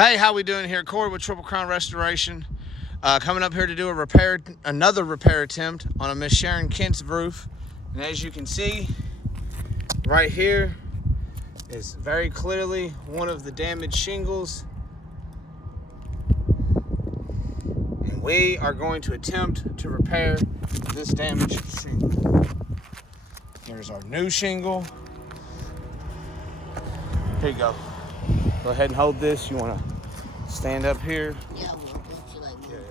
Hey, how we doing here? Corey with Triple Crown Restoration. Coming up here to do another repair attempt on a Miss Sharon Kent's roof. And as you can see, right here is very clearly one of the damaged shingles. And we are going to attempt to repair this damaged shingle. Here's our new shingle. Here you go. Go ahead and hold this. You want to stand up here? Yeah, we'll put you like that.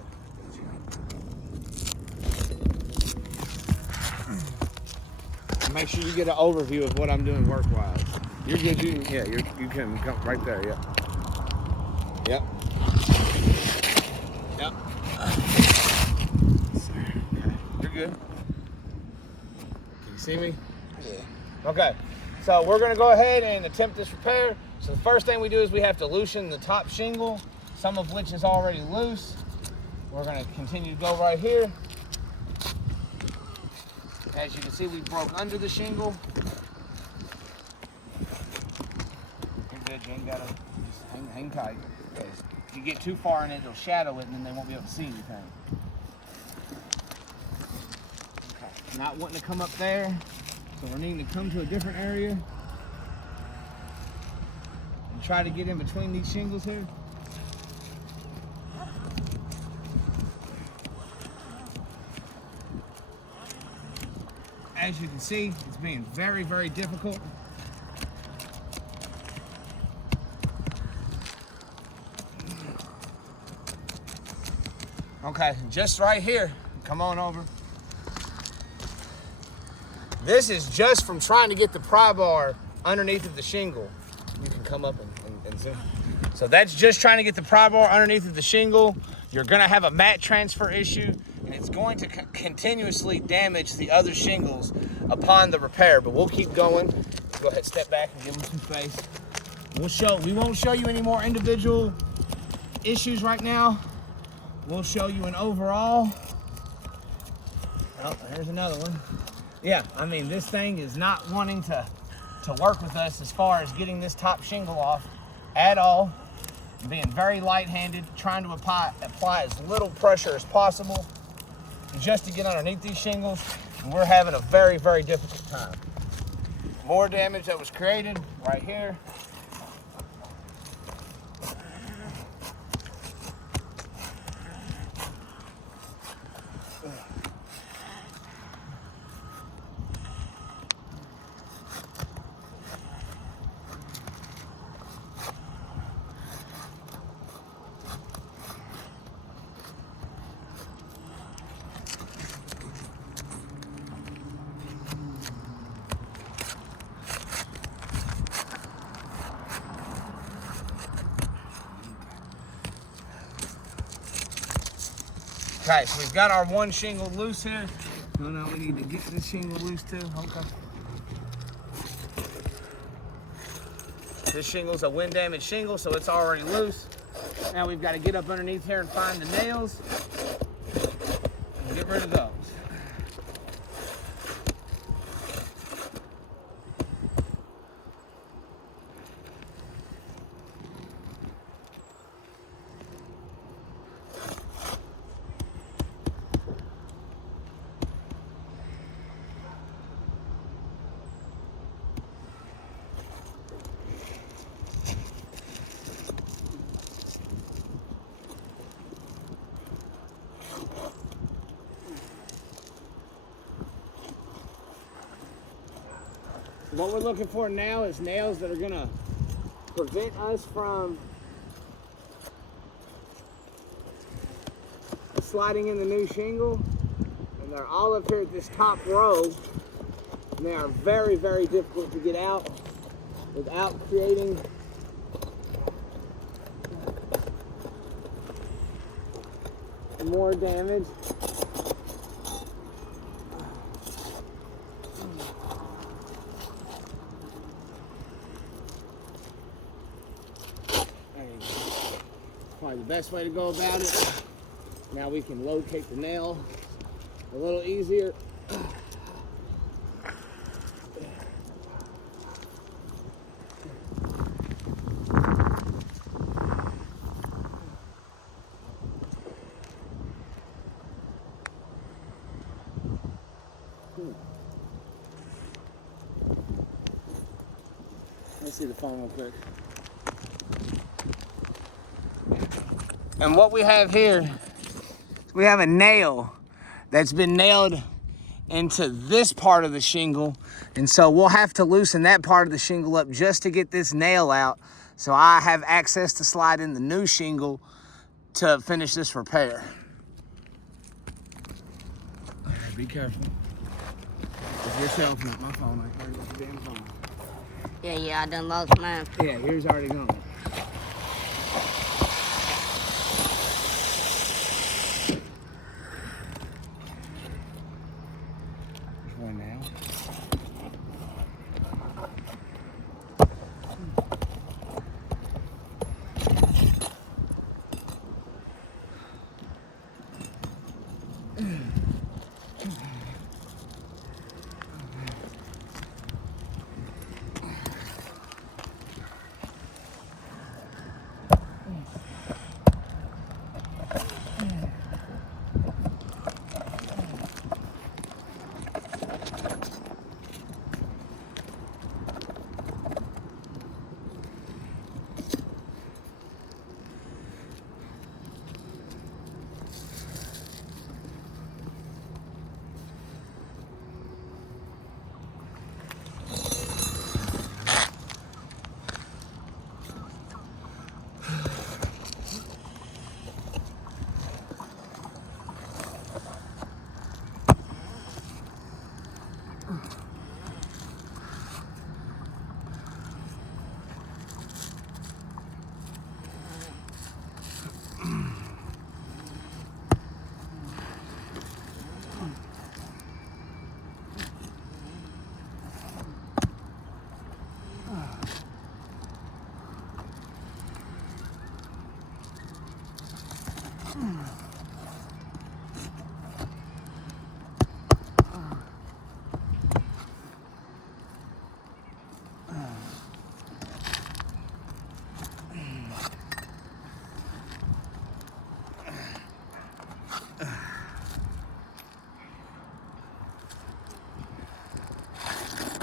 Yeah. Make sure you get an overview of what I'm doing work-wise. You're good. You can come right there. Yeah. Yep. Yep. Okay. You're good. Can you see me? Yeah. Okay. So we're going to go ahead and attempt this repair. So the first thing we do is we have to loosen the top shingle, some of which is already loose. We're going to continue to go right here. As you can see, we broke under the shingle. You're good, you ain't got to just hang tight. Because if you get too far in it, it'll shadow it and then they won't be able to see anything. Okay. Not wanting to come up there, so we're needing to come to a different area. Try to get in between these shingles here. As you can see, it's being very, very difficult. Okay, just right here. Come on over. This is just from trying to get the pry bar underneath of the shingle. You can come up and zoom. So that's just trying to get the pry bar underneath of the shingle. You're gonna have a mat transfer issue, and it's going to continuously damage the other shingles upon the repair, but we'll keep going. Go ahead, step back and give them some space. We won't show you any more individual issues right now. We'll show you an overall. Oh, there's another one. Yeah, I mean, this thing is not wanting to work with us as far as getting this top shingle off at all. Being very light-handed, trying to apply as little pressure as possible just to get underneath these shingles, and we're having a very, very difficult time. More damage that was created right here. Okay, so we've got our one shingle loose here. No, we need to get this shingle loose too. Okay. This shingle's a wind damaged shingle, so it's already loose. Now we've got to get up underneath here and find the nails and get rid of those. What we're looking for now is nails that are going to prevent us from sliding in the new shingle. And they're all up here at this top row. And they are very, very difficult to get out without creating more damage. Probably the best way to go about it. Now we can locate the nail a little easier. see the phone real quick. And what we have here, we have a nail that's been nailed into this part of the shingle. And so we'll have to loosen that part of the shingle up just to get this nail out. So I have access to slide in the new shingle to finish this repair. All right, be careful. It's your cell phone, not my phone. I carry the damn phone. Yeah, I done lost mine. Yeah, yours already gone. There's one now.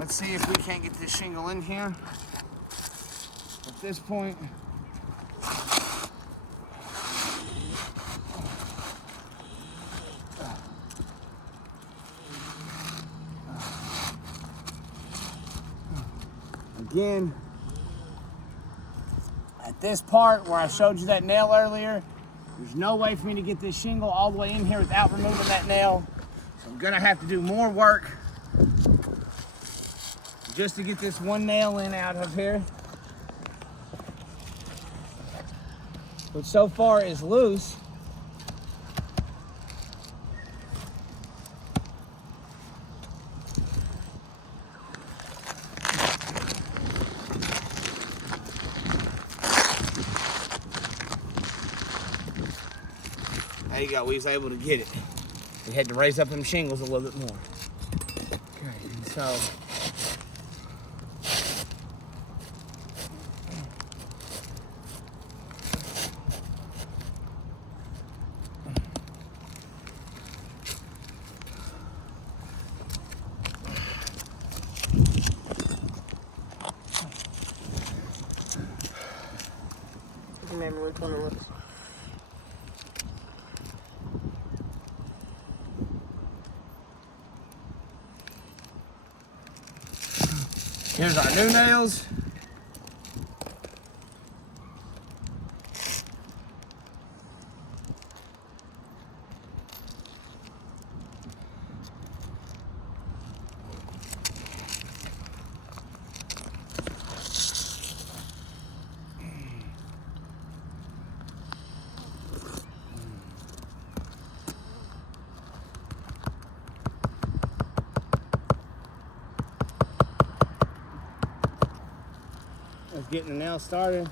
Let's see if we can't get this shingle in here. At this point, again, at this part where I showed you that nail earlier, there's no way for me to get this shingle all the way in here without removing that nail. So I'm gonna have to do more work just to get this one nail in out of here. Which so far is loose. There you go, we was able to get it. We had to raise up them shingles a little bit more. Okay, and so Remember which one it was. here's our new nails. Let's get the nail started.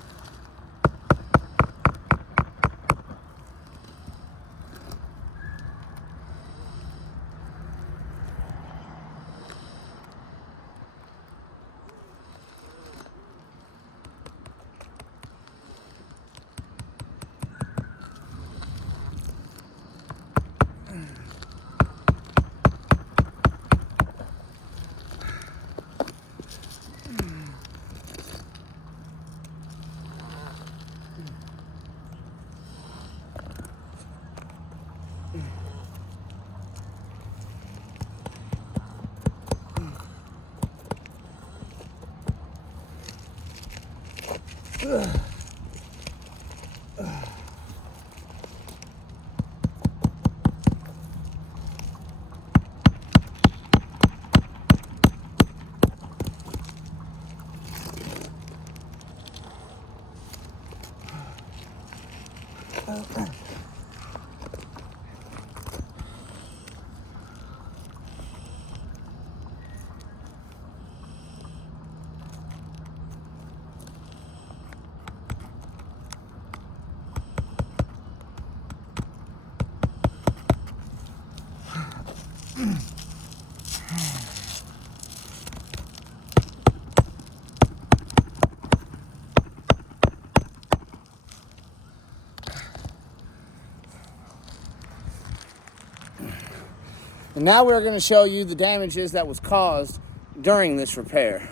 And now we're going to show you the damages that was caused during this repair.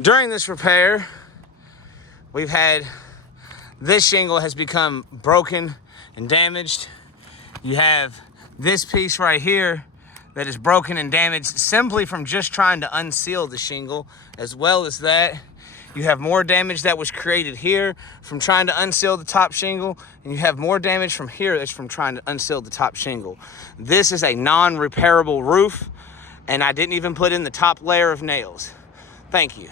During this repair, we've had this shingle has become broken and damaged. You have this piece right here that is broken and damaged simply from just trying to unseal the shingle. As well as that, you have more damage that was created here from trying to unseal the top shingle, and you have more damage from here that's from trying to unseal the top shingle. This is a non-repairable roof, and I didn't even put in the top layer of nails. Thank you.